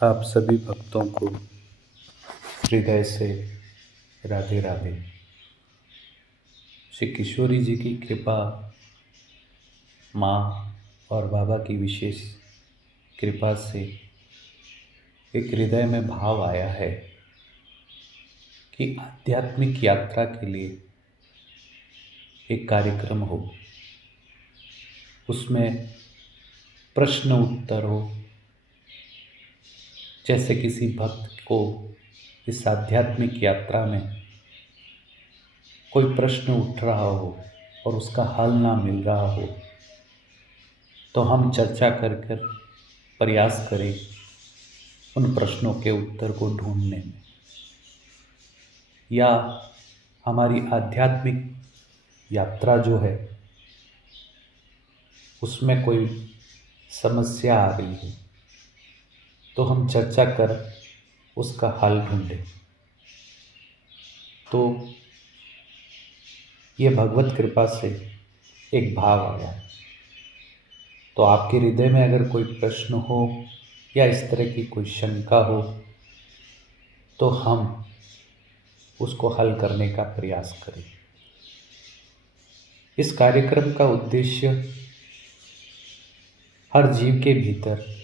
आप सभी भक्तों को हृदय से राधे राधे। श्री किशोरी जी की कृपा, माँ और बाबा की विशेष कृपा से एक हृदय में भाव आया है कि आध्यात्मिक यात्रा के लिए एक कार्यक्रम हो, उसमें प्रश्न उत्तर हो। जैसे किसी भक्त को इस आध्यात्मिक यात्रा में कोई प्रश्न उठ रहा हो और उसका हल ना मिल रहा हो, तो हम चर्चा कर कर प्रयास करें उन प्रश्नों के उत्तर को ढूंढने में, या हमारी आध्यात्मिक यात्रा जो है उसमें कोई समस्या आ रही है तो हम चर्चा कर उसका हल ढूंढें। तो ये भगवत कृपा से एक भाव आया है। तो आपके हृदय में अगर कोई प्रश्न हो या इस तरह की कोई शंका हो तो हम उसको हल करने का प्रयास करें। इस कार्यक्रम का उद्देश्य हर जीव के भीतर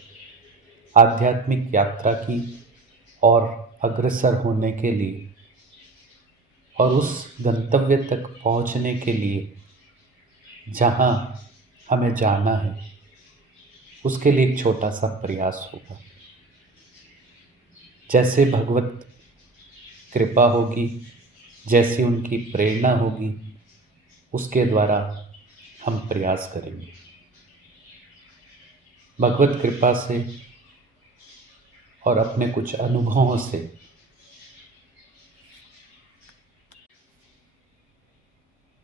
आध्यात्मिक यात्रा की और अग्रसर होने के लिए और उस गंतव्य तक पहुंचने के लिए जहां हमें जाना है उसके लिए एक छोटा सा प्रयास होगा। जैसे भगवत कृपा होगी, जैसी उनकी प्रेरणा होगी, उसके द्वारा हम प्रयास करेंगे। भगवत कृपा से और अपने कुछ अनुभवों से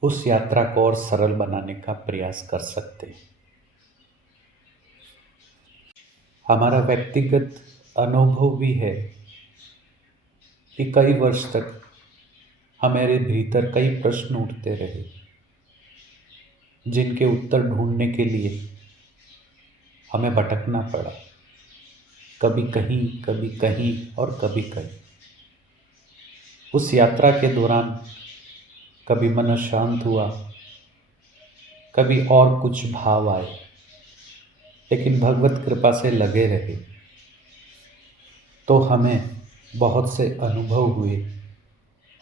उस यात्रा को और सरल बनाने का प्रयास कर सकते हैं। हमारा व्यक्तिगत अनुभव भी है कि कई वर्ष तक हमारे भीतर कई प्रश्न उठते रहे, जिनके उत्तर ढूंढने के लिए हमें भटकना पड़ा, कभी कहीं और कभी कहीं। उस यात्रा के दौरान कभी मन शांत हुआ, कभी और कुछ भाव आए, लेकिन भगवत कृपा से लगे रहे तो हमें बहुत से अनुभव हुए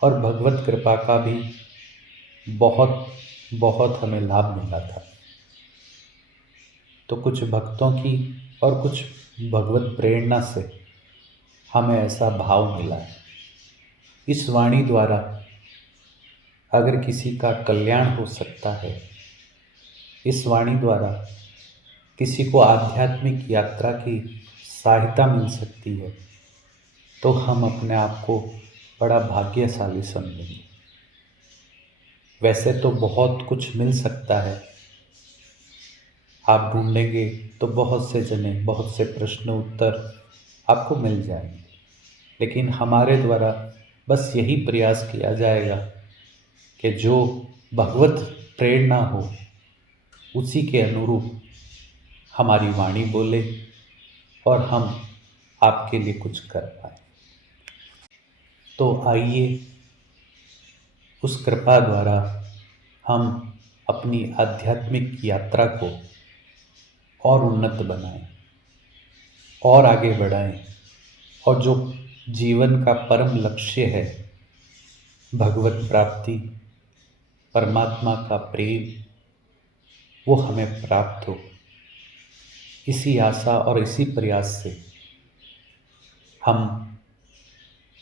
और भगवत कृपा का भी बहुत बहुत हमें लाभ मिला था। तो कुछ भक्तों की और कुछ भगवत प्रेरणा से हमें ऐसा भाव मिला है। इस वाणी द्वारा अगर किसी का कल्याण हो सकता है, इस वाणी द्वारा किसी को आध्यात्मिक यात्रा की सहायता मिल सकती है, तो हम अपने आप को बड़ा भाग्यशाली समझेंगे। वैसे तो बहुत कुछ मिल सकता है, आप ढूंढेंगे तो बहुत से जने, बहुत से प्रश्न उत्तर आपको मिल जाएंगे, लेकिन हमारे द्वारा बस यही प्रयास किया जाएगा कि जो भगवत प्रेरणा हो उसी के अनुरूप हमारी वाणी बोले और हम आपके लिए कुछ कर पाए। तो आइए उस कृपा द्वारा हम अपनी आध्यात्मिक यात्रा को और उन्नत बनाएं और आगे बढ़ाएं, और जो जीवन का परम लक्ष्य है, भगवत प्राप्ति, परमात्मा का प्रेम, वो हमें प्राप्त हो। इसी आशा और इसी प्रयास से हम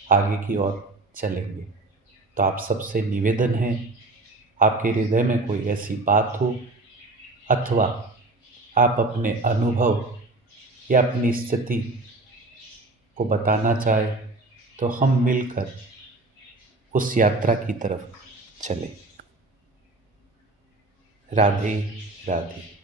आगे की ओर चलेंगे। तो आप सबसे निवेदन है, आपके हृदय में कोई ऐसी बात हो अथवा आप अपने अनुभव या अपनी स्थिति को बताना चाहे, तो हम मिलकर उस यात्रा की तरफ चलें। राधे राधे।